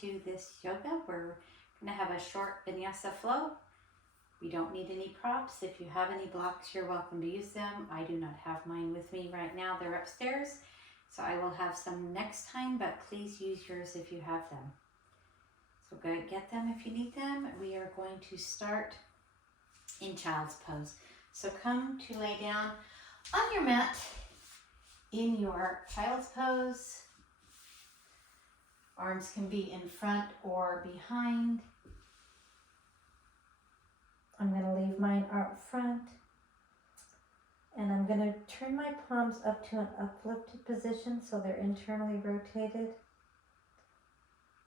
to this yoga. We're going to have a short vinyasa flow. We don't need any props. If you have any blocks, you're welcome to use them. I do not have mine with me right now. They're upstairs, so I will have some next time, but please use yours if you have them. So go get them if you need them. We are going to start in child's pose. So come to lay down on your mat in your child's pose. Arms can be in front or behind. I'm going to leave mine out front. And I'm going to turn my palms up to an uplifted position so they're internally rotated.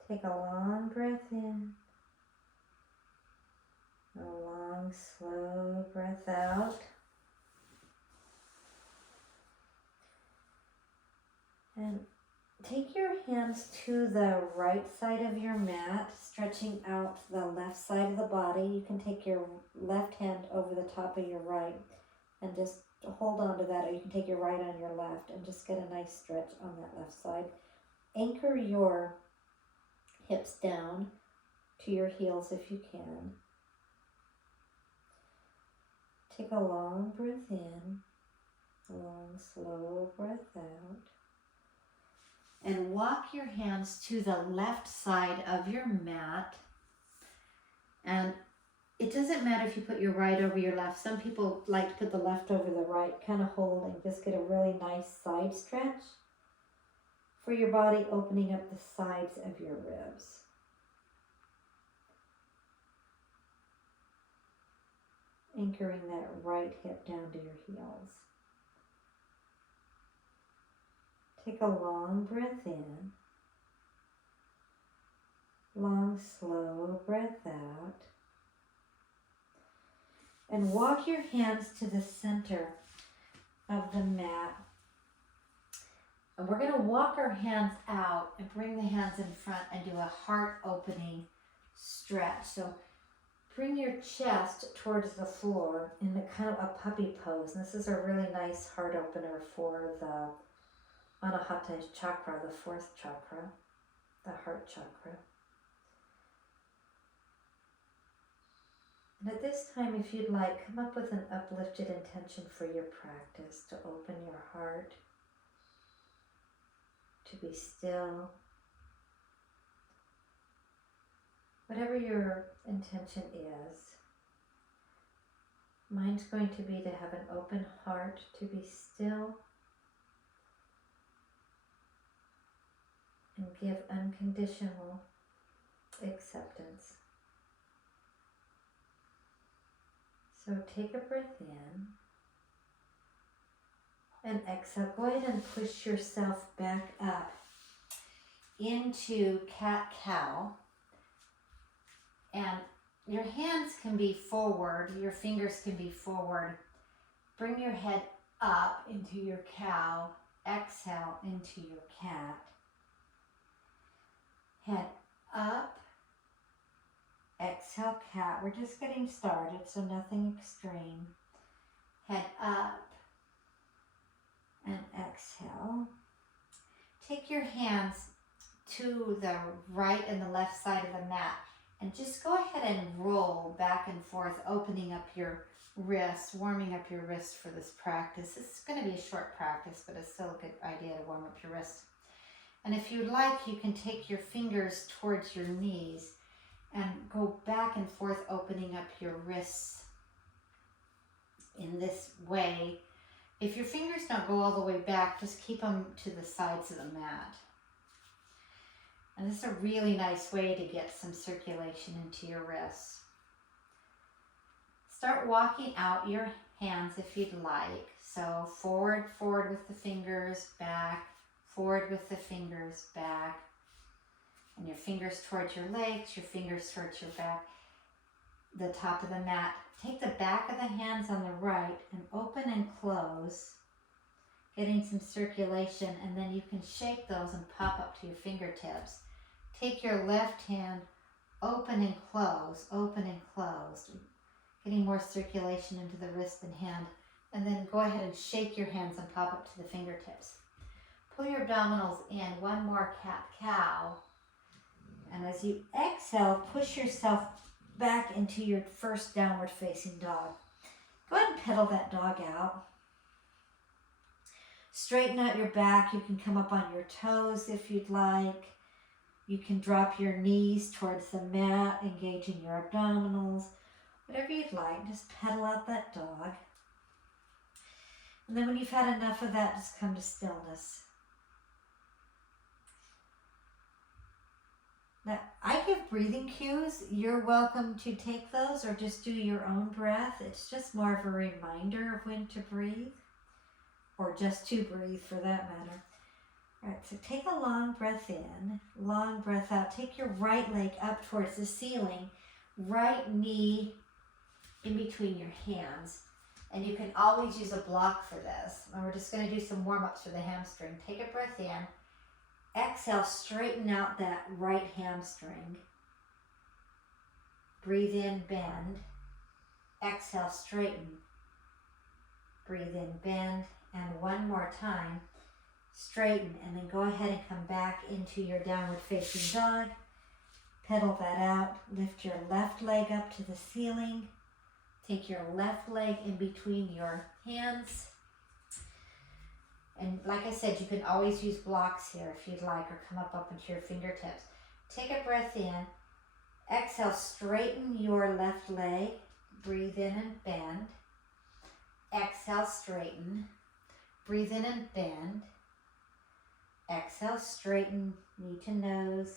Take a long breath in. A long, slow breath out. And take your hands to the right side of your mat, stretching out the left side of the body. You can take your left hand over the top of your right and just hold on to that, or you can take your right on your left and just get a nice stretch on that left side. Anchor your hips down to your heels if you can. Take a long breath in, a long, slow breath out. And walk your hands to the left side of your mat. And it doesn't matter if you put your right over your left. Some people like to put the left over the right, kind of hold and just get a really nice side stretch for your body, opening up the sides of your ribs. Anchoring that right hip down to your heels. Take a long breath in, long, slow breath out, and walk your hands to the center of the mat. And we're going to walk our hands out and bring the hands in front and do a heart opening stretch. So bring your chest towards the floor in the kind of a puppy pose. And this is a really nice heart opener for the Hatha chakra, the fourth chakra, the heart chakra. And at this time, if you'd like, come up with an uplifted intention for your practice, to open your heart, to be still. Whatever your intention is, mine's going to be to have an open heart, to be still, and give unconditional acceptance. So take a breath in and exhale. Go ahead and push yourself back up into cat-cow. And your hands can be forward, your fingers can be forward. Bring your head up into your cow. Exhale into your cat. Head up, exhale cat. We're just getting started, so nothing extreme. Head up and exhale. Take your hands to the right and the left side of the mat and just go ahead and roll back and forth, opening up your wrists, warming up your wrists for this practice. This is going to be a short practice, but it's still a good idea to warm up your wrists. And if you'd like, you can take your fingers towards your knees and go back and forth, opening up your wrists in this way. If your fingers don't go all the way back, just keep them to the sides of the mat. And this is a really nice way to get some circulation into your wrists. Start walking out your hands if you'd like. So forward with the fingers, back, forward with the fingers, back, and your fingers towards your legs, your fingers towards your back, the top of the mat. Take the back of the hands on the right and open and close, getting some circulation, and then you can shake those and pop up to your fingertips. Take your left hand, open and close, getting more circulation into the wrist and hand, and then go ahead and shake your hands and pop up to the fingertips. Pull your abdominals in, one more cat-cow, and as you exhale, push yourself back into your first downward facing dog. Go ahead and pedal that dog out. Straighten out your back. You can come up on your toes if you'd like. You can drop your knees towards the mat, engaging your abdominals. Whatever you'd like, just pedal out that dog. And then when you've had enough of that, just come to stillness. Now, I give breathing cues. You're welcome to take those or just do your own breath. It's just more of a reminder of when to breathe, or just to breathe for that matter. All right, so take a long breath in, long breath out. Take your right leg up towards the ceiling, right knee in between your hands. And you can always use a block for this. And we're just going to do some warm-ups for the hamstring. Take a breath in. Exhale, straighten out that right hamstring. Breathe in, bend. Exhale, straighten. Breathe in, bend. And one more time, straighten. And then go ahead and come back into your downward facing dog. Pedal that out. Lift your left leg up to the ceiling. Take your left leg in between your hands. And like I said, you can always use blocks here if you'd like, or come up into your fingertips. Take a breath in. Exhale, straighten your left leg. Breathe in and bend. Exhale, straighten. Breathe in and bend. Exhale, straighten, knee to nose.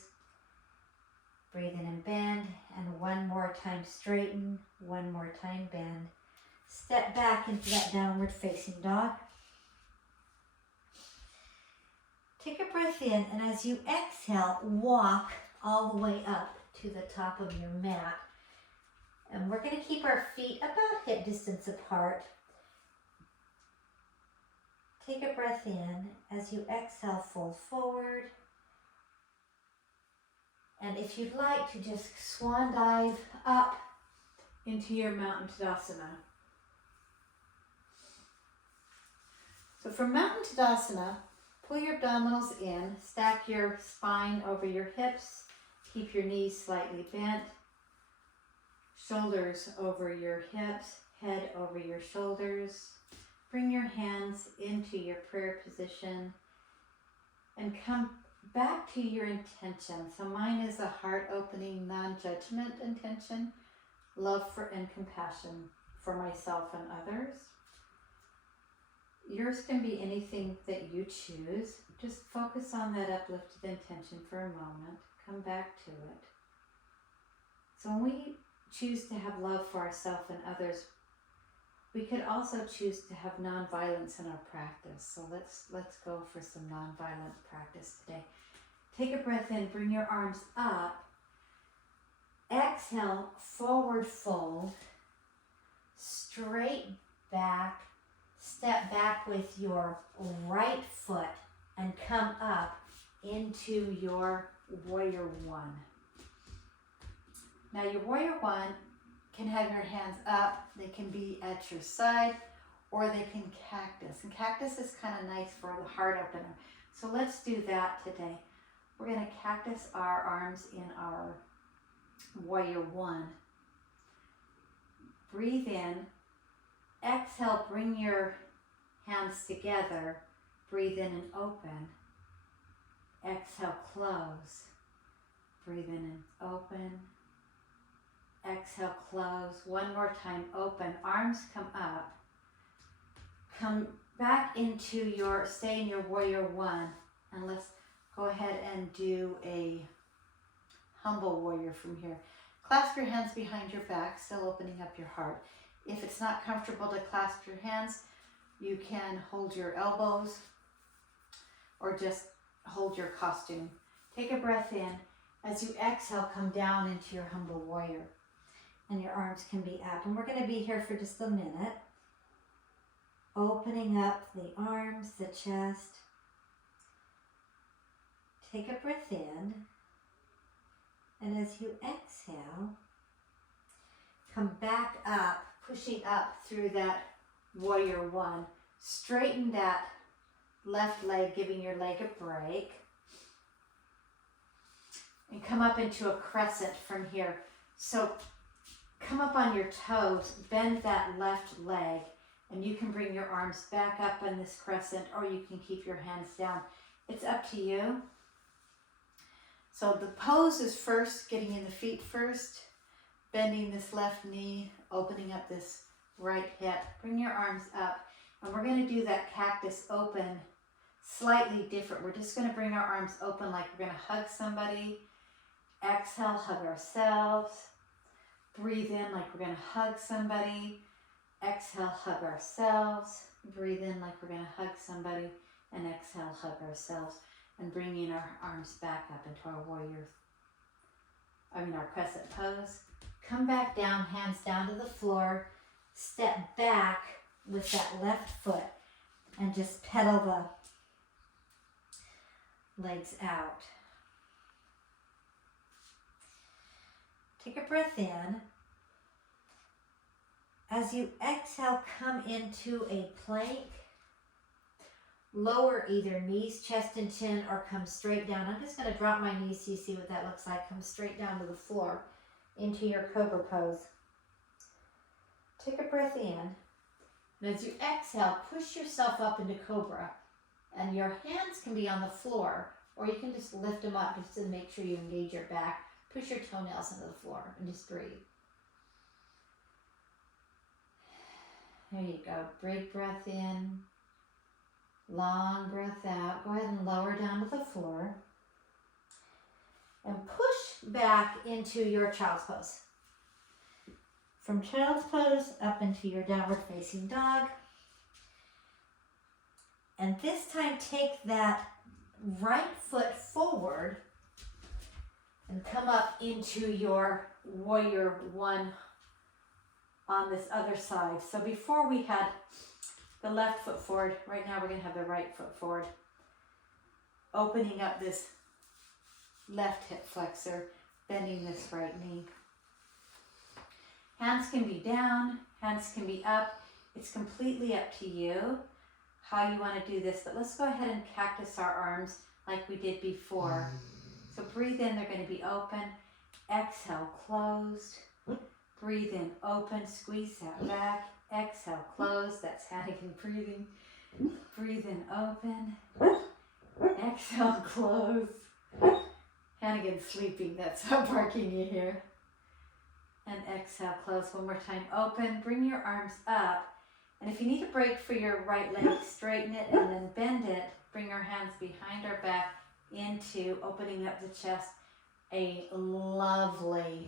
Breathe in and bend. And one more time, straighten. One more time, bend. Step back into that downward facing dog. Take a breath in, and as you exhale, walk all the way up to the top of your mat. And we're going to keep our feet about hip distance apart. Take a breath in. As you exhale, fold forward. And if you'd like to just swan dive up into your Mountain Tadasana. So from Mountain Tadasana, pull your abdominals in, stack your spine over your hips, keep your knees slightly bent, shoulders over your hips, head over your shoulders. Bring your hands into your prayer position and come back to your intention. So mine is a heart-opening, non-judgment intention, love for and compassion for myself and others. Yours can be anything that you choose. Just focus on that uplifted intention for a moment. Come back to it. So when we choose to have love for ourselves and others, we could also choose to have nonviolence in our practice. So let's go for some nonviolent practice today. Take a breath in, bring your arms up. Exhale, forward fold. Straight back. Step back with your right foot and come up into your Warrior One. Now your Warrior One can have your hands up, they can be at your side, or they can cactus. And cactus is kind of nice for the heart opener. So let's do that today. We're going to cactus our arms in our Warrior One. Breathe in. Exhale, bring your hands together. Breathe in and open. Exhale, close. Breathe in and open. Exhale, close. One more time, open. Arms come up. Come back into your, stay in your Warrior One. And let's go ahead and do a humble warrior from here. Clasp your hands behind your back, still opening up your heart. If it's not comfortable to clasp your hands, you can hold your elbows or just hold your costume. Take a breath in. As you exhale, come down into your humble warrior. And your arms can be up. And we're going to be here for just a minute. Opening up the arms, the chest. Take a breath in. And as you exhale, come back up, pushing up through that Warrior One. Straighten that left leg, giving your leg a break. and come up into a crescent from here. So come up on your toes, bend that left leg, and you can bring your arms back up in this crescent, or you can keep your hands down. It's up to you. So the pose is first, getting in the feet first, bending this left knee, opening up this right hip. Bring your arms up, and we're going to do that cactus open slightly different. We're just going to bring our arms open like we're going to hug somebody. Exhale, hug ourselves. Breathe in like we're going to hug somebody. Exhale, hug ourselves. Breathe in like we're going to hug somebody. And exhale, hug ourselves. And bringing our arms back up into our crescent pose. Come back down, hands down to the floor. Step back with that left foot and just pedal the legs out. Take a breath in. As you exhale, come into a plank. Lower either knees, chest and chin, or come straight down. I'm just going to drop my knees so you see what that looks like. Come straight down to the floor into your cobra pose. Take a breath in. And as you exhale, push yourself up into cobra. And your hands can be on the floor, or you can just lift them up just to make sure you engage your back. Push your toenails into the floor and just breathe. There you go. Big breath in. Long breath out. Go ahead and lower down to the floor. And push back into your child's pose. From child's pose up into your downward facing dog. And this time take that right foot forward and come up into your warrior one on this other side. So before we had the left foot forward, right now we're going to have the right foot forward. Opening up this left hip flexor, bending this right knee. Hands can be down, hands can be up. It's completely up to you how you want to do this, but let's go ahead and cactus our arms like we did before. So breathe in, they're going to be open. Exhale, closed. Breathe in, open, squeeze that back. Exhale, close. That's Hannigan breathing. Breathe in, open. Exhale, close. Hannigan's sleeping. That's how barking you hear. And exhale, close. One more time, open. Bring your arms up. And if you need a break for your right leg, straighten it and then bend it. Bring our hands behind our back into opening up the chest. A lovely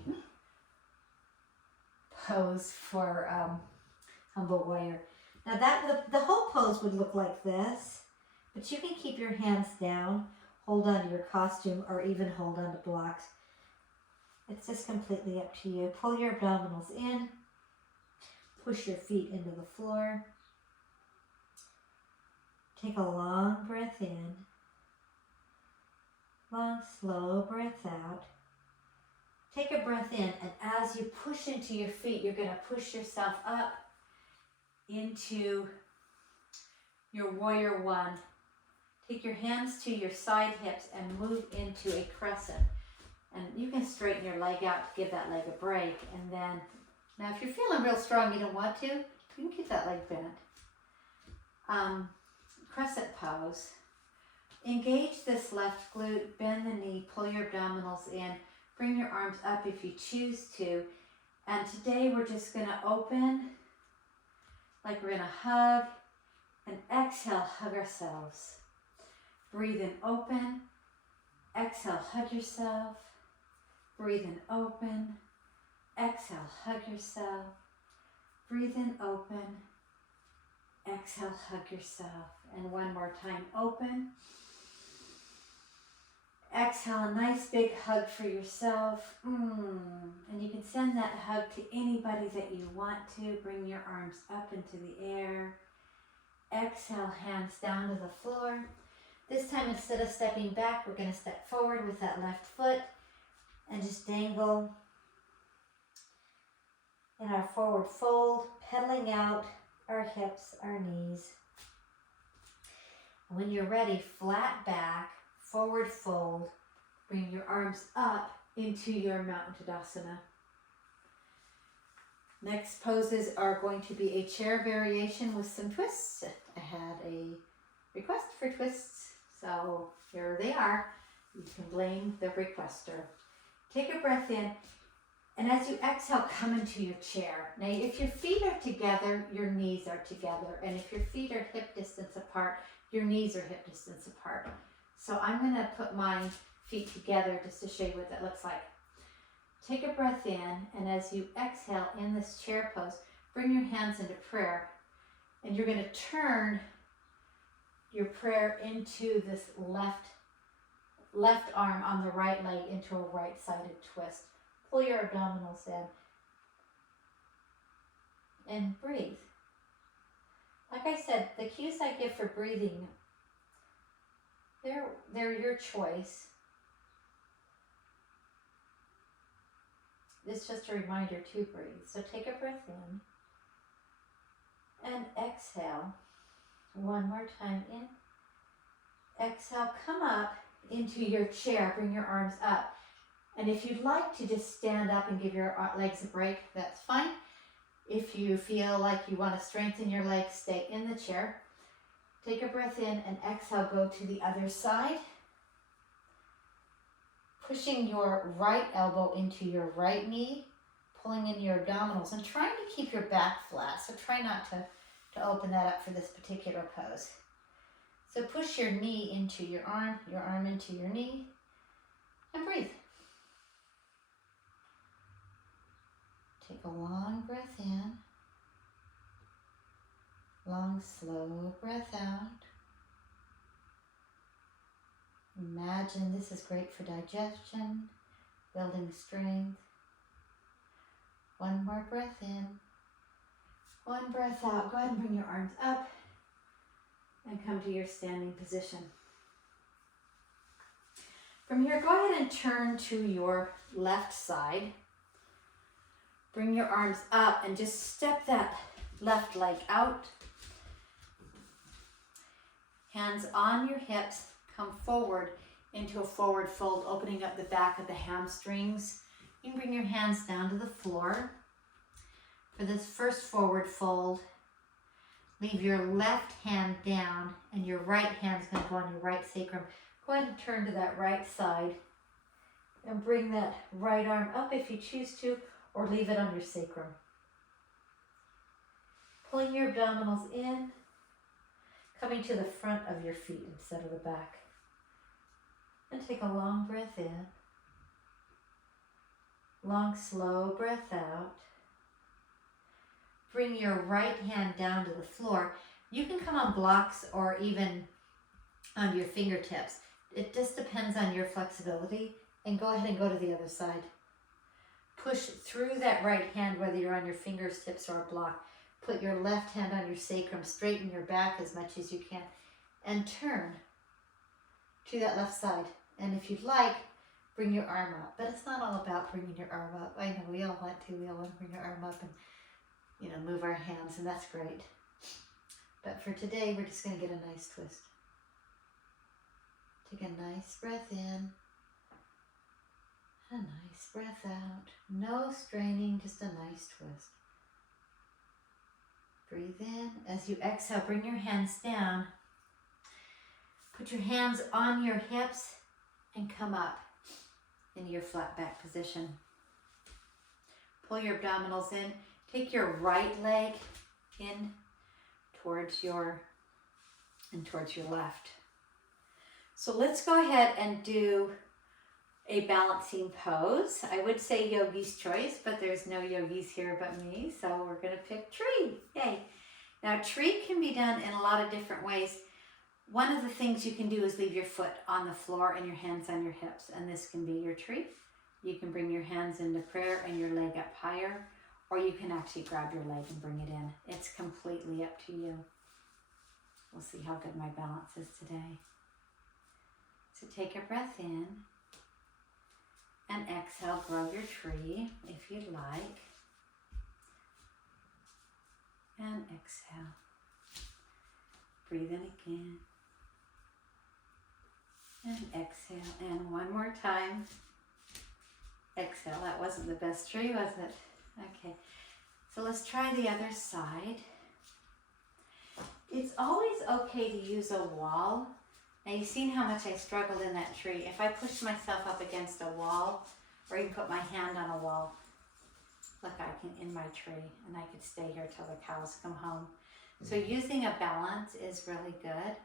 pose for humble warrior. Now the whole pose would look like this, but you can keep your hands down, hold on to your costume, or even hold on to blocks. It's just completely up to you. Pull your abdominals in, push your feet into the floor. Take a long breath in, long, slow breath out. Take a breath in, and as you push into your feet, you're going to push yourself up into your warrior one. Take your hands to your side hips and move into a crescent. And you can straighten your leg out to give that leg a break. And then, now if you're feeling real strong, you don't want to, you can keep that leg bent. Crescent pose. Engage this left glute, bend the knee, pull your abdominals in. Bring your arms up if you choose to. And today we're just going to open like we're going to hug. And exhale, hug ourselves. Breathe in, open. Exhale, hug yourself. Breathe in, open. Exhale, hug yourself. Breathe in, open. Exhale, hug yourself. And one more time, open. Exhale, a nice big hug for yourself. And you can send that hug to anybody that you want to. Bring your arms up into the air. Exhale, hands down to the floor. This time, instead of stepping back, we're going to step forward with that left foot and just dangle in our forward fold, pedaling out our hips, our knees. When you're ready, flat back, forward fold, Bring your arms up into your Mountain Tadasana. Next poses are going to be a chair variation with some twists. I had a request for twists, so here they are. You can blame the requester. Take a breath in, and as you exhale, come into your chair. Now, if your feet are together, your knees are together, and if your feet are hip distance apart, your knees are hip distance apart. So I'm going to put my feet together just to show you what that looks like. Take a breath in, and as you exhale in this chair pose, bring your hands into prayer, and you're going to turn your prayer into this left arm on the right leg into a right-sided twist. Pull your abdominals in and breathe. Like I said, the cues I give for breathing, they're your choice. It's just a reminder to breathe. So take a breath in and exhale. One more time in. Exhale, come up into your chair. Bring your arms up. And if you'd like to just stand up and give your legs a break, that's fine. If you feel like you want to strengthen your legs, stay in the chair. Take a breath in and exhale, go to the other side. Pushing your right elbow into your right knee, pulling in your abdominals, and trying to keep your back flat. So try not to open that up for this particular pose. So push your knee into your arm into your knee, and breathe. Take a long breath in, long, slow breath out. Imagine this is great for digestion, building strength. One more breath in, one breath out. Go ahead and bring your arms up and come to your standing position. From here, go ahead and turn to your left side. Bring your arms up and just step that left leg out. Hands on your hips, come forward into a forward fold, opening up the back of the hamstrings. You can bring your hands down to the floor. For this first forward fold, leave your left hand down and your right hand's going to go on your right sacrum. Go ahead and turn to that right side and bring that right arm up if you choose to, or leave it on your sacrum. Pulling your abdominals in, coming to the front of your feet instead of the back. And take a long breath in. Long, slow breath out. Bring your right hand down to the floor. You can come on blocks or even on your fingertips. It just depends on your flexibility. And go ahead and go to the other side. Push through that right hand, whether you're on your fingertips or a block. Put your left hand on your sacrum, straighten your back as much as you can, and turn to that left side. And if you'd like, bring your arm up. But it's not all about bringing your arm up. I know we all want to. We all want to bring our arm up and, move our hands, and that's great. But for today, we're just going to get a nice twist. Take a nice breath in. A nice breath out. No straining, just a nice twist. Breathe in. As you exhale, bring your hands down. Put your hands on your hips and come up into your flat back position. Pull your abdominals in. Take your right leg in towards your left. So let's go ahead and do a balancing pose. I would say yogi's choice, but there's no yogis here but me, so we're going to pick tree. Yay. Now, tree can be done in a lot of different ways. One of the things you can do is leave your foot on the floor and your hands on your hips, and this can be your tree. You can bring your hands into prayer and your leg up higher, or you can actually grab your leg and bring it in. It's completely up to you. We'll see how good my balance is today. So take a breath in. And exhale, grow your tree if you'd like. And exhale. Breathe in again. And exhale, and one more time. Exhale. That wasn't the best tree, was it? Okay, so let's try the other side. It's always okay to use a wall. Now you've seen how much I struggled in that tree. If I pushed myself up against a wall, or even put my hand on a wall, look, I can in my tree, and I could stay here till the cows come home. So using a balance is really good.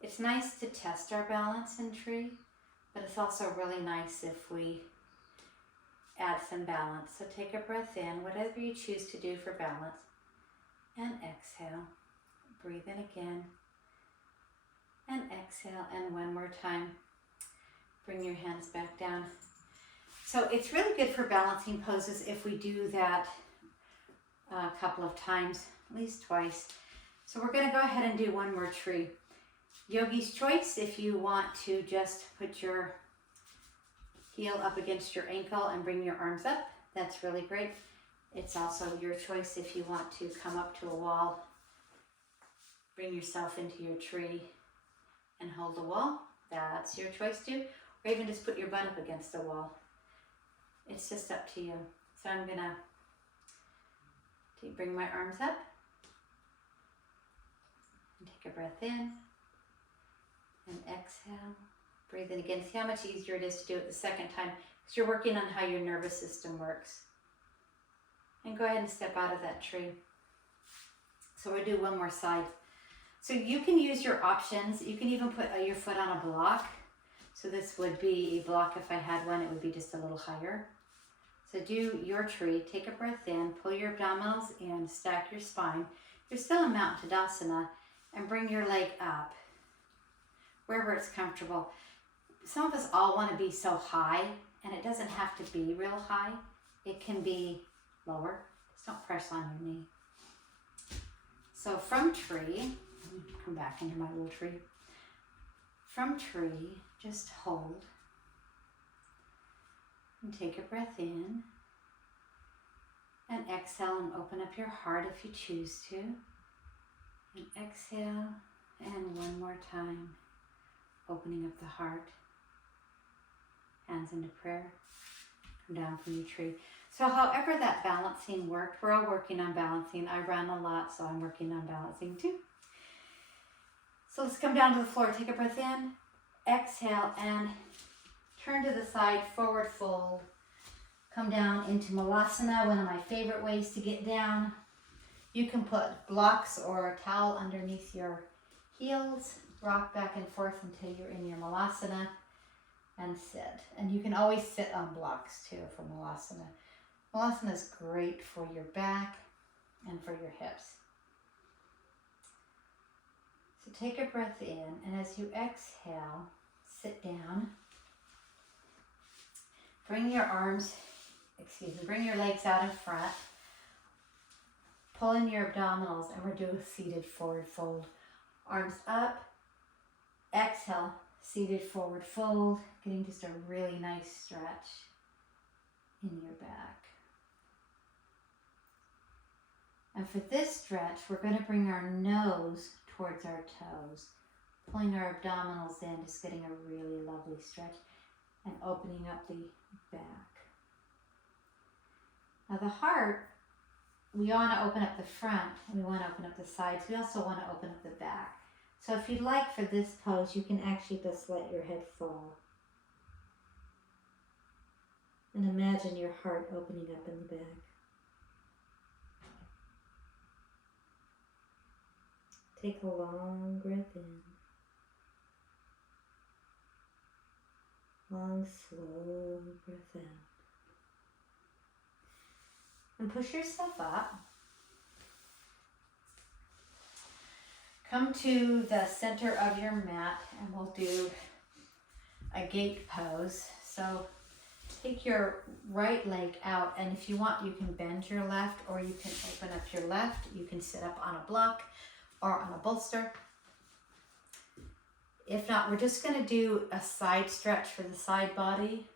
It's nice to test our balance in tree, but it's also really nice if we add some balance. So take a breath in, whatever you choose to do for balance, and exhale. Breathe in again, and exhale, and one more time. Bring your hands back down. So it's really good for balancing poses if we do that a couple of times, at least twice. So we're going to go ahead and do one more tree. Yogi's choice, if you want to just put your heel up against your ankle and bring your arms up, that's really great. It's also your choice if you want to come up to a wall, bring yourself into your tree and hold the wall. That's your choice too. Or even just put your butt up against the wall. It's just up to you. So I'm gonna bring my arms up and take a breath in and exhale. Breathe in again. See how much easier it is to do it the second time because you're working on how your nervous system works. And go ahead and step out of that tree. So we'll do one more side. So you can use your options. You can even put your foot on a block. So this would be a block. If I had one, it would be just a little higher. So do your tree. Take a breath in, pull your abdominals in, stack your spine. You're still in Mountain Tadasana, and bring your leg up wherever it's comfortable. Some of us all want to be so high, and it doesn't have to be real high. It can be lower. Just don't press on your knee. So from tree, come back into my little tree. From tree, just hold. And take a breath in. And exhale and open up your heart if you choose to. And exhale. And one more time. Opening up the heart. Hands into prayer. Come down from your tree. So however that balancing worked, we're all working on balancing. I run a lot, so I'm working on balancing too. So let's come down to the floor. Take a breath in. Exhale and turn to the side, forward fold. Come down into Malasana, one of my favorite ways to get down. You can put blocks or a towel underneath your heels. Rock back and forth until you're in your Malasana and sit. And you can always sit on blocks too for Malasana. Malasana is great for your back and for your hips. So take a breath in, and as you exhale, sit down. Bring your bring your legs out in front. Pull in your abdominals, and we're doing a seated forward fold. Arms up. Exhale, seated forward fold. Getting just a really nice stretch in your back. And for this stretch, we're going to bring our nose towards our toes, pulling our abdominals in, just getting a really lovely stretch, and opening up the back. Now the heart, we want to open up the front, and we want to open up the sides. We also want to open up the back. So if you'd like for this pose, you can actually just let your head fall. And imagine your heart opening up in the back. Take a long breath in. Long, slow breath out. And push yourself up. Come to the center of your mat, and we'll do a gate pose. So take your right leg out, and if you want, you can bend your left, or you can open up your left. You can sit up on a block or on a bolster. If not, we're just going to do a side stretch for the side body.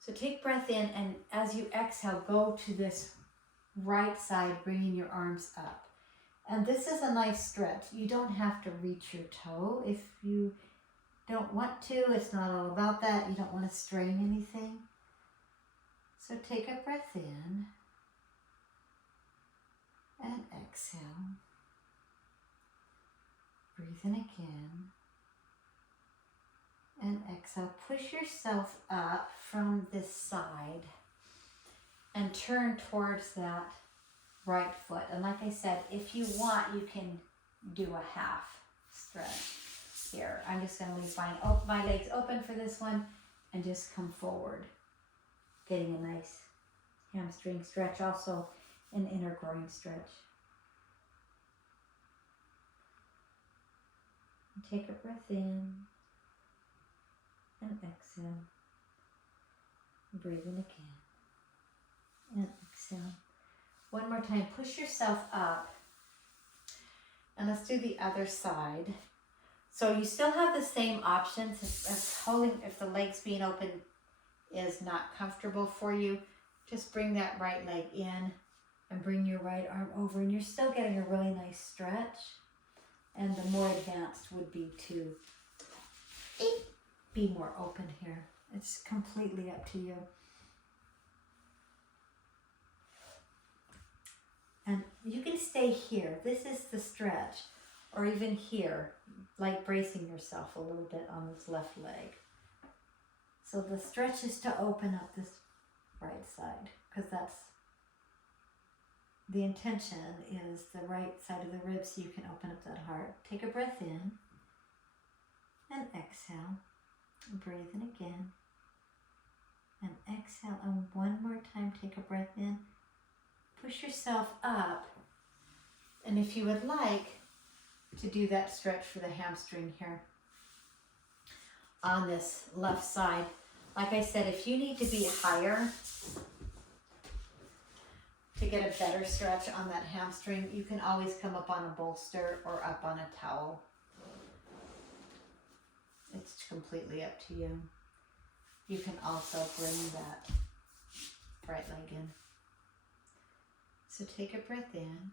So take breath in, and as you exhale, go to this right side, bringing your arms up. And this is a nice stretch. You don't have to reach your toe. If you don't want to. It's not all about that. You don't want to strain anything. So take a breath in and exhale. Breathe in again and exhale. Push yourself up from this side and turn towards that right foot. And like I said, if you want, you can do a half stretch here. I'm just going to leave my legs open for this one and just come forward, getting a nice hamstring stretch, also an inner groin stretch. Take a breath in and exhale. Breathe in again and exhale. One more time, push yourself up. And let's do the other side. So you still have the same options. If the legs being open is not comfortable for you, just bring that right leg in and bring your right arm over, and you're still getting a really nice stretch. And the more advanced would be to be more open here. It's completely up to you. And you can stay here. This is the stretch. Or even here, like bracing yourself a little bit on this left leg. So the stretch is to open up this right side, because that's the intention, is the right side of the ribs so you can open up that heart. Take a breath in and exhale. Breathe in again and exhale. And one more time, take a breath in. Push yourself up. And if you would like to do that stretch for the hamstring here on this left side, like I said, if you need to be higher to get a better stretch on that hamstring, you can always come up on a bolster or up on a towel. It's completely up to you. You can also bring that right leg in. So take a breath in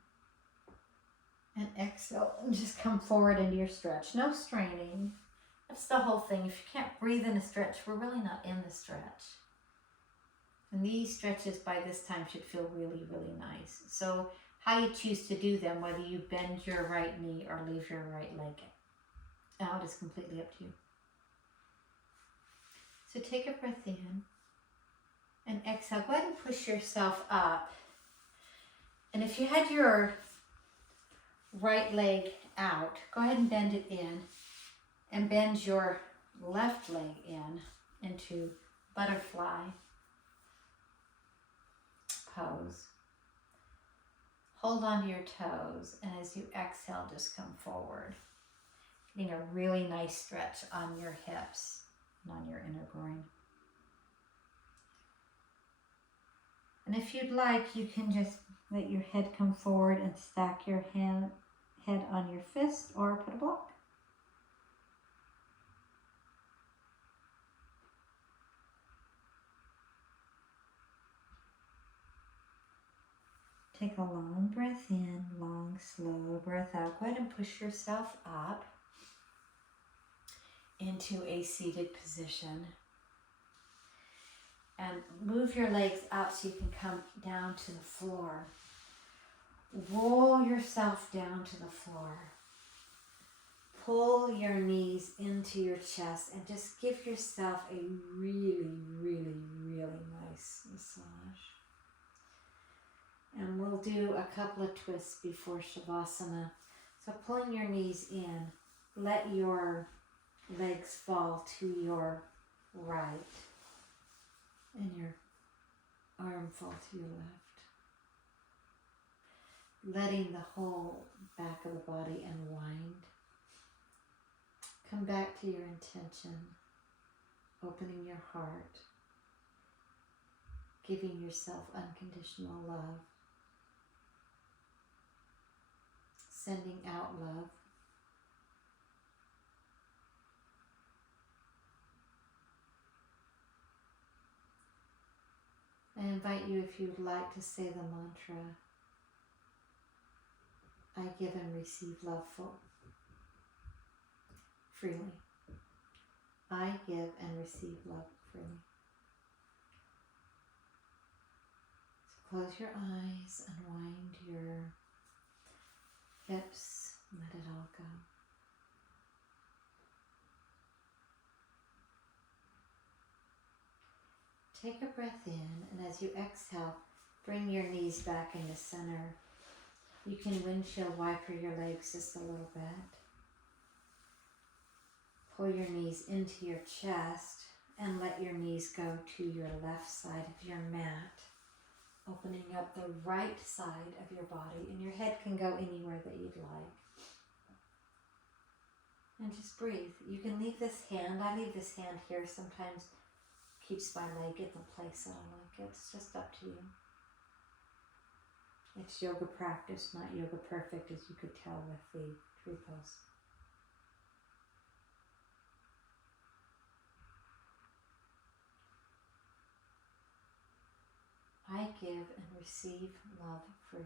and exhale and just come forward into your stretch. No straining. That's the whole thing. If you can't breathe in a stretch, we're really not in the stretch. And these stretches by this time should feel really, really nice. So how you choose to do them, whether you bend your right knee or leave your right leg out, is completely up to you. So take a breath in and exhale. Go ahead and push yourself up. And if you had your right leg out, go ahead and bend it in and bend your left leg in into butterfly pose. Hold on to your toes, and as you exhale, just come forward. Getting a really nice stretch on your hips and on your inner groin. And if you'd like, you can just let your head come forward and stack your head on your fist or put a block. Take a long breath in, long, slow breath out. Go ahead and push yourself up into a seated position. And move your legs out so you can come down to the floor. Roll yourself down to the floor. Pull your knees into your chest and just give yourself a really, really, really nice massage. And we'll do a couple of twists before Shavasana. So pulling your knees in, let your legs fall to your right and your arm fall to your left. Letting the whole back of the body unwind. Come back to your intention, opening your heart, giving yourself unconditional love, sending out love. I invite you, if you'd like, to say the mantra, I give and receive love freely. I give and receive love freely. So close your eyes, unwind your hips, let it all go. Take a breath in, and as you exhale, bring your knees back into center. You can windshield wiper your legs just a little bit. Pull your knees into your chest and let your knees go to your left side of your mat, opening up the right side of your body, and your head can go anywhere that you'd like. And just breathe. You can leave this hand, I leave this hand here sometimes, keeps my leg in the place that I like. It's just up to you. It's yoga practice, not yoga perfect, as you could tell with the tree pose. I give and receive love freely.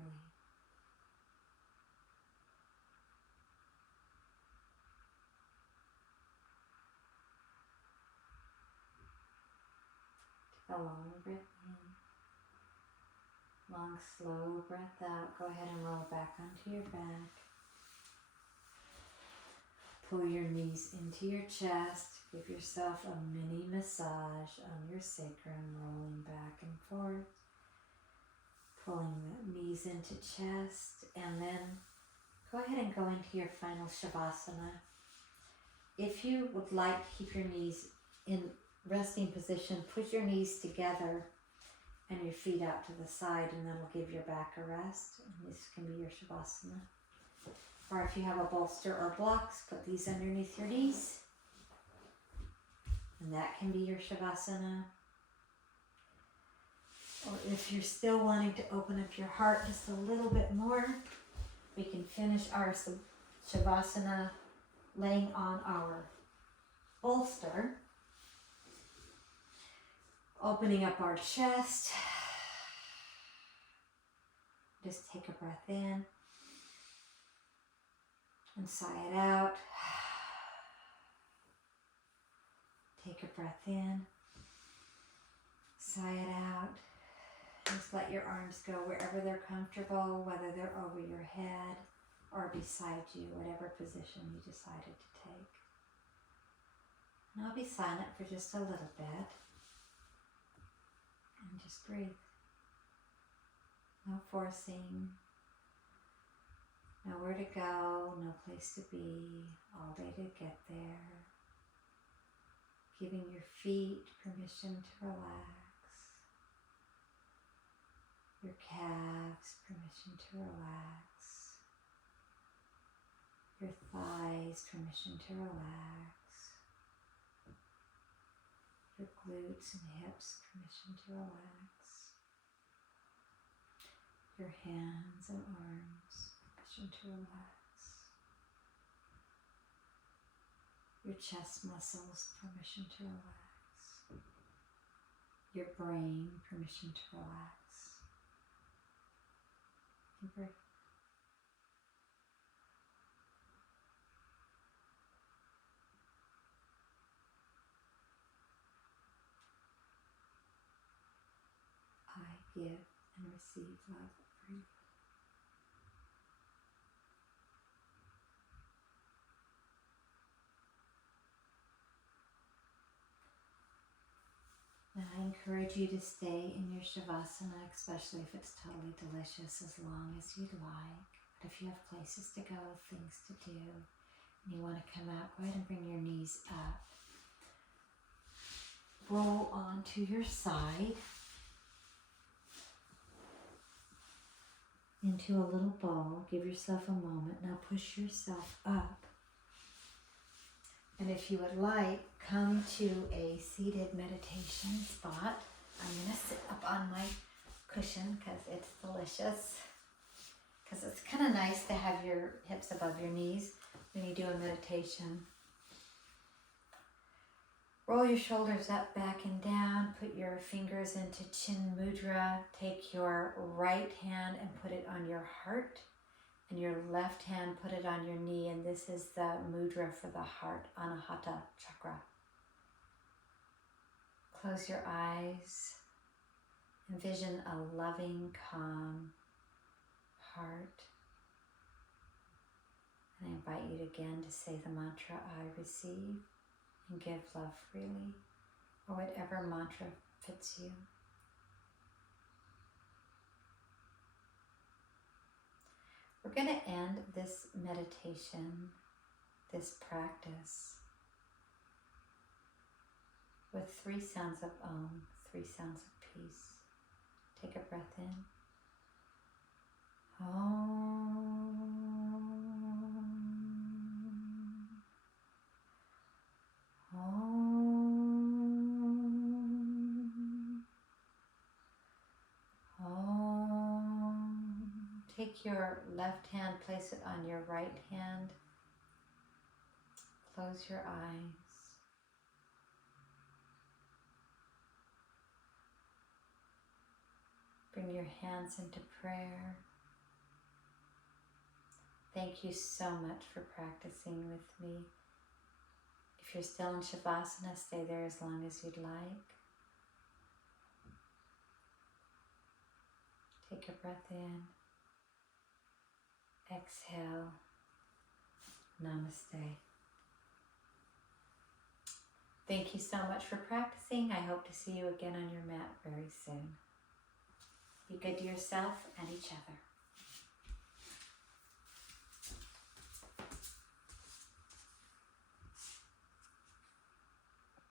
Take a long breath in, long slow breath out. Go ahead and roll back onto your back. Pull your knees into your chest. Give yourself a mini massage on your sacrum, rolling back and forth. Pulling the knees into chest, and then go ahead and go into your final Shavasana. If you would like to keep your knees in resting position, put your knees together and your feet out to the side, and that'll give your back a rest. And this can be your Shavasana. Or if you have a bolster or blocks, put these underneath your knees, and that can be your Shavasana. Or if you're still wanting to open up your heart just a little bit more, we can finish our Shavasana laying on our bolster, opening up our chest. Just take a breath in and sigh it out. Take a breath in, sigh it out. Just let your arms go wherever they're comfortable, whether they're over your head or beside you, whatever position you decided to take. And I'll be silent for just a little bit. And just breathe. No forcing. Nowhere to go, no place to be, all day to get there. Giving your feet permission to relax. Your calves, permission to relax. Your thighs, permission to relax. Your glutes and hips, permission to relax. Your hands and arms, permission to relax. Your chest muscles, permission to relax. Your brain, permission to relax. Breathe. I give and receive love freely. And I encourage you to stay in your Shavasana, especially if it's totally delicious, as long as you'd like. But if you have places to go, things to do, and you want to come out, go ahead and bring your knees up. Roll onto your side into a little ball. Give yourself a moment. Now push yourself up. And if you would like, come to a seated meditation spot. I'm going to sit up on my cushion because it's delicious. Because it's kind of nice to have your hips above your knees when you do a meditation. Roll your shoulders up, back, and down. Put your fingers into Chin Mudra. Take your right hand and put it on your heart. And your left hand, put it on your knee. And this is the mudra for the heart, Anahata chakra. Close your eyes. Envision a loving, calm heart. And I invite you again to say the mantra, I receive, and give love freely, or whatever mantra fits you. We're going to end this meditation, this practice, with 3 sounds of Om, 3 sounds of peace. Take a breath in. Om. Om. Om. Take your left hand, place it on your right hand. Close your eyes. Bring your hands into prayer. Thank you so much for practicing with me. If you're still in Shavasana, stay there as long as you'd like. Take a breath in. Exhale. Namaste. Thank you so much for practicing. I hope to see you again on your mat very soon. Be good to yourself and each other.